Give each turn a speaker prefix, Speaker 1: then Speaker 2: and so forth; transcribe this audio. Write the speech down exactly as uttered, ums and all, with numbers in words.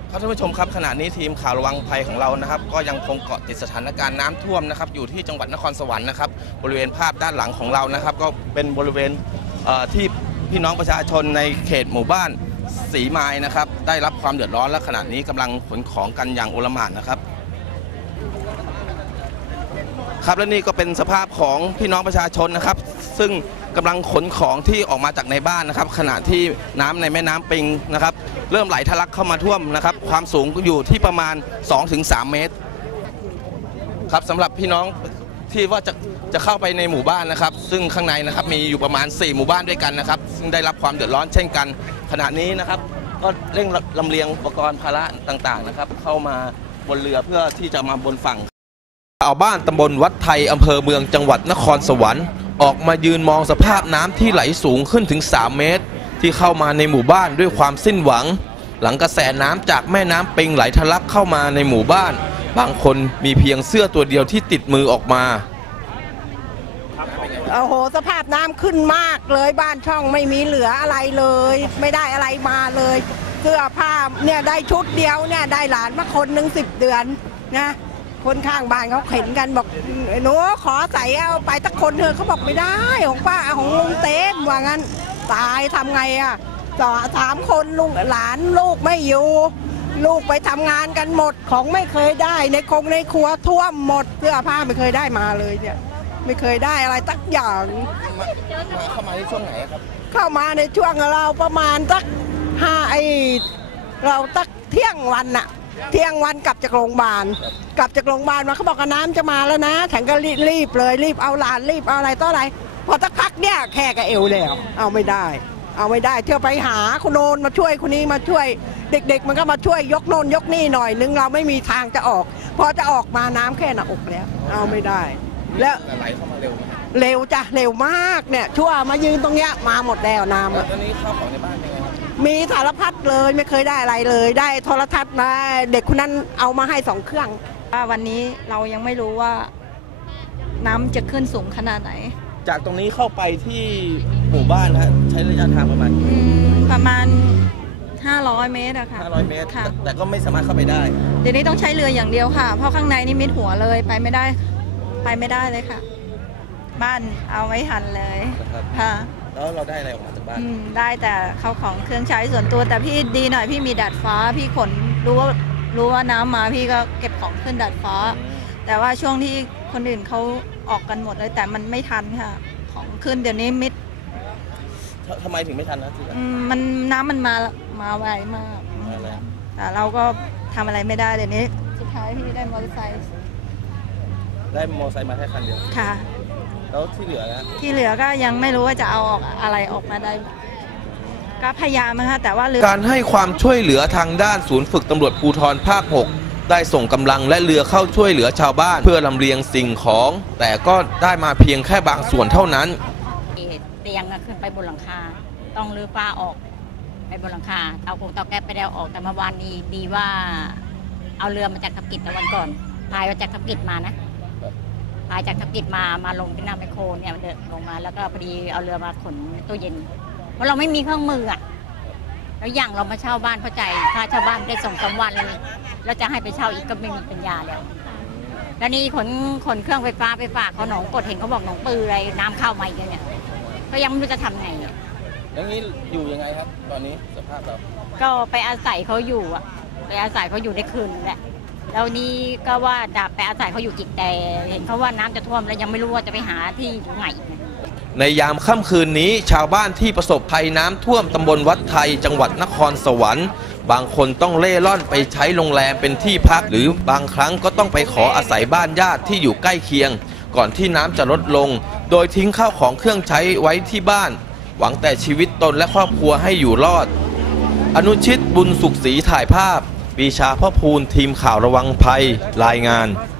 Speaker 1: ครับท่านผู้ชมครับขณะนี้ทีมข่าวระวังภัยของเรานะครับก็ยังคงเกาะติดสถานการณ์น้ำท่วมนะครับอยู่ที่จังหวัดนครสวรรค์นะครับบริเวณภาพด้านหลังของเรานะครับก็เป็นบริเวณที่พี่น้องประชาชนในเขตหมู่บ้านศรีไม้นะครับได้รับความเดือดร้อนและขณะนี้กำลังขนของกันอย่างโอลหม่านนะครับครับและนี่ก็เป็นสภาพของพี่น้องประชาชนนะครับซึ่งกำลังขนของที่ออกมาจากในบ้านนะครับขณะที่น้ำในแม่น้ำปิงนะครับเริ่มไหลทะลักเข้ามาท่วมนะครับความสูงอยู่ที่ประมาณ สองถึงสาม เมตรครับสำหรับพี่น้องที่ว่าจะจะเข้าไปในหมู่บ้านนะครับซึ่งข้างในนะครับมีอยู่ประมาณสี่หมู่บ้านด้วยกันนะครับซึ่งได้รับความเดือดร้อนเช่นกันขณะนี้นะครับก็เร่งลำเลียงอุปกรณ์ภาระต่างๆนะครับเข้ามาบนเรือเพื่อที่จะมาบนฝั่งชาวบ้านตำบลวัดไทยอำเภอเมืองจังหวัดนครสวรรค์ออกมายืนมองสภาพน้ำที่ไหลสูงขึ้นถึงสามเมตรที่เข้ามาในหมู่บ้านด้วยความสิ้นหวังหลังกระแสน้ำจากแม่น้ำปิงไหลทะลักเข้ามาในหมู่บ้านบางคนมีเพียงเสื้อตัวเดียวที่ติดมือออกมา
Speaker 2: โอ้โหสภาพน้ำขึ้นมากเลยบ้านช่องไม่มีเหลืออะไรเลยไม่ได้อะไรมาเลยเสื้อผ้าเนี่ยได้ชุดเดียวเนี่ยได้หลานมาคนหนึ่งสิบเดือนนะคนข้างบ้านเขาเข็นกันบอกหนูขอใส่เอาไปตะคนเธอเขาบอกไม่ได้ของป้าของลุงเต้มว่างั้นตายทำไงอ่ะต่อสามคนลุงหลานลูกไม่อยู่ลูกไปทำงานกันหมดของไม่เคยได้ในคงในครัวท่วมหมดเสื้อผ้าไม่เคยได้มาเลยเนี่ยไม่เคยได้อะไรสักอย่าง
Speaker 1: มาเข้ามาในช่วงไหนครับ
Speaker 2: เข้ามาในช่วงเราประมาณสักห้าไอเราตักเที่ยงวันน่ะเที่ยงวันกลับจากโรงพยาบาลกลับจากโรงพยาบาลมาเขาบอกน้ำจะมาแล้วนะฉันก็รีบเลยรีบเอาหลานรีบเอาอะไรต่ออะไรพอสักพักเนี่ยแค่กับเอวแล้วเอาไม่ได้เอาไม่ได้เที่ยวไปหาคุณโนนมาช่วยคนนี้มาช่วยเด็กๆมันก็มาช่วยยกโนนยกนี่หน่อยนึงเราไม่มีทางจะออกพอจะออกมาน้ำแค่หน้าอกแล้วเอาไม่ได้แล้ว
Speaker 1: ไหลเข้ามาเร็ว
Speaker 2: เร็วจ้ะเร็วมากเนี่ยชั่วมายืนตรงเนี้ยมาหมดแล้วน้ำ
Speaker 1: ตอนนี้ข้าวของในบ้านเป็นไงครับ
Speaker 2: มีสารพัดเลยไม่เคยได้อะไรเลยได้โทรทัศน์มาเด็กคนนั้นเอามาให้สองเครื่อง
Speaker 3: วันนี้เรายังไม่รู้ว่าน้ำจะขึ้นสูงขนาดไหน
Speaker 1: จากตรงนี้เข้าไปที่หมู่บ้านฮะใช้ระยะทางประมาณ
Speaker 3: ประมาณห้าร้อยเมตรอะค่ะ
Speaker 1: ห้าร้อยเมตรค่ะแต่ก็ไม่สามารถเข้าไปได้
Speaker 3: เดี๋ยวนี้ต้องใช้เรืออย่างเดียวค่ะเพราะข้างในนี่มิดหัวเลยไปไม่ได้ไปไม่ได้เลยค่ะบ้านเอาไว้ทันเลยค่ะ
Speaker 1: แล้วเราได้อะไรออกมาจากบ้าน
Speaker 3: ได้แต่เข้าของเครื่องใช้ส่วนตัวแต่พี่ดีหน่อยพี่มีดาดฟ้าพี่ขนรู้ว่ารู้ว่าน้ำมาพี่ก็เก็บของขึ้นดาดฟ้าแต่ว่าช่วงที่คนอื่นเขาออกกันหมดเลยแต่มันไม่ทันค่ะของขึ้นเดี๋ยวนี้มิด
Speaker 1: ทำไมถึงไม่ทันนะที่
Speaker 3: มันน้ำมันมามาไวมากแต่เราก็ทำอะไรไม่ได้เดี๋ยวนี้สุดท้ายพี่ได้มอเตอร์ไซค์
Speaker 1: ได้มอเตอร์ไซค์มาแค่คันเดียว
Speaker 3: ค่ะ
Speaker 1: แล้วที่เหลือนะ
Speaker 3: ที่เหลือก็ยังไม่รู้ว่าจะเอาออกอะไรออกมาได้ก็พยายามนะคะแต่ว่า
Speaker 1: การให้ความช่วยเหลือทางด้านศูนย์ฝึกตำรวจภูธรภาคหกได้ส่งกำลังและเรือเข้าช่วยเหลือชาวบ้านเพื่อลำเลียงสิ่งของแต่ก็ได้มาเพียงแค่บางส่วนเท่านั้น
Speaker 4: เตียงขึ้นไปบนหลังคาต้องรื้อฝ้าออกไปบนหลังคาเตาคงเตาแก๊สไปแล้วออกแต่เมื่อวานนี้ดีว่าเอาเรือมาจากทับกิจแต่วันก่อนพายมาจากทับกิจมานะพายจากทับกิจมามาลงที่หน้าไมโครเนี่ยเดินลงมาแล้วก็พอดีเอาเรือมาขนตู้เย็นเพราะเราไม่มีเครื่องมืออ่ะแล้วอย่างเรามาเช่าบ้านเข้าใจค่าเช่าบ้านได้สองสามวันเลยเราจะให้ไปเช่าอีกก็ไม่มีปัญญาแล้วแล้วนี่ขนขนเครื่องไฟฟ้าไปฝากเขาหนองกดเห็นเขาบอกหนองปืออะไรน้ำเข้ามาอีกเนี่ยก็ยังไม่รู้จะทำไง
Speaker 1: อย่างนี้อยู่ยังไงครับตอนนี้สภาพเรา
Speaker 4: ก็ไปอาศัยเขาอยู่อ่ะไปอาศัยเขาอยู่ในคืนแหละแล้วนี่ก็ว่าจะไปอาศัยเขาอยู่จิตแต่เห็นเขาว่าน้ำจะท่วมแล้วยังไม่รู้ว่าจะไปหาที่อยู่ไหน
Speaker 1: ในยามค่ำคืนนี้ชาวบ้านที่ประสบภัยน้ำท่วมตำบลวัดไทยจังหวัดนครสวรรค์บางคนต้องเล่ร่อนไปใช้โรงแรมเป็นที่พักหรือบางครั้งก็ต้องไปขออาศัยบ้านญาติที่อยู่ใกล้เคียงก่อนที่น้ำจะลดลงโดยทิ้งข้าวของเครื่องใช้ไว้ที่บ้านหวังแต่ชีวิตตนและครอบครัวให้อยู่รอดอนุชิตบุญสุขศรีถ่ายภาพปีชาพ่อพูนทีมข่าวระวังภัยรายงาน